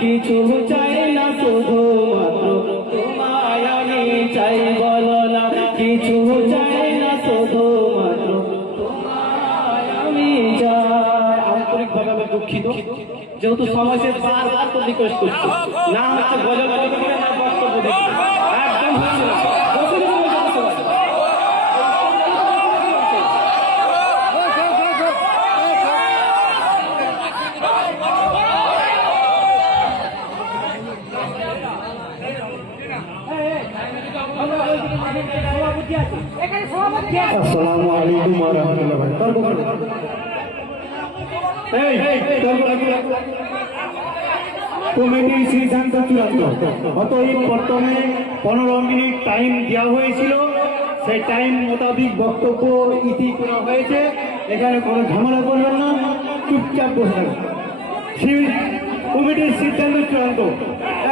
কিছু চাই না শুধুমাত্র তোমায় আমি চাই, বলো না কিছু চাই না শুধুমাত্র তোমায় আমি চাই। আন্তরিকভাবে আমি দুঃখিত, যেহেতু সময় শেষ, বারবার তো রিকোয়েস্ট করছি না হচ্ছে গজল না বক্তব্য দিচ্ছি, একদম হচ্ছে না। আসসালামু আলাইকুম ওয়া রাহমাতুল্লাহি ওয়া বারাকাতুহু। কমিটির সিদ্ধান্ত চূড়ান্ত। অতএব প্রথমে 15 মিনিট টাইম দেওয়া হয়েছিল, সেই টাইম মোতাবেক বক্তব্য ইতি করা হয়েছে। এখানে কোনো ঝামেলা করবেন না, চুপচাপ বসে থাকবেন। কমিটির সিদ্ধান্ত চূড়ান্ত,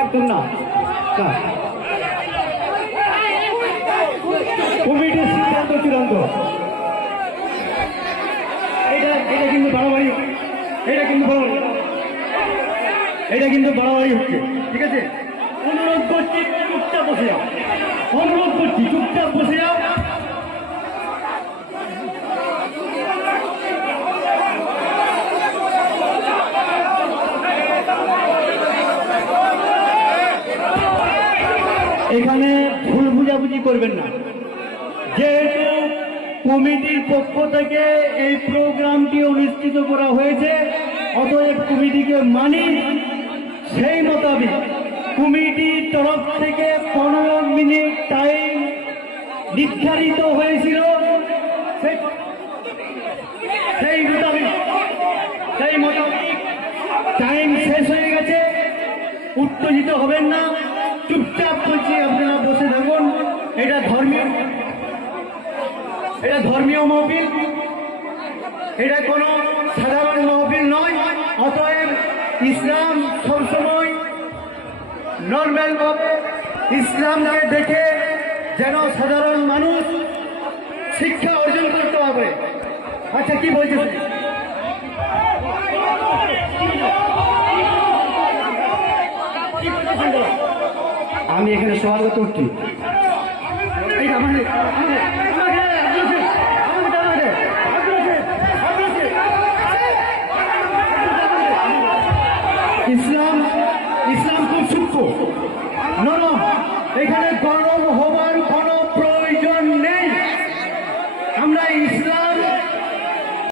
একদম না। কমিটির সিদ্ধান্ত চূড়ান্ত। এটা কিন্তু বাড়াবাড়ি, এটা কিন্তু বাড়াবাড়ি হচ্ছে, ঠিক আছে? অনুরোধ করছি চুপচাপ বসে যাও, অনুরোধ করছি চুপচাপ বসে যাও। এখানে ভুল বুঝাবুঝি করবেন না। যেহেতু কমিটির পক্ষ থেকে এই প্রোগ্রামটি অনুষ্ঠিত করা হয়েছে, অতএব কমিটিকে মানি। সেই মোতাবেক কমিটির তরফ থেকে 15 মিনিট টাইম নির্ধারিত হয়েছিল। সেই মোতাবেক টাইম শেষ হয়ে গেছে। উত্তেজিত হবেন না, চুপচাপ বলছি আপনারা বসে থাকুন। এটা ধর্মীয় মাহফিল, এটা কোনো সাধারণ মাহফিল নয়। অতএব ইসলাম সবসময় নর্মাল ভাবে ইসলামকে দেখে যেন সাধারণ মানুষ শিক্ষা অর্জন করতে হবে। আচ্ছা, কি বলছে? আমি এখানে স্বাগত করছি। ইসলাম খুব সূক্ষ্ম, নরম। এখানে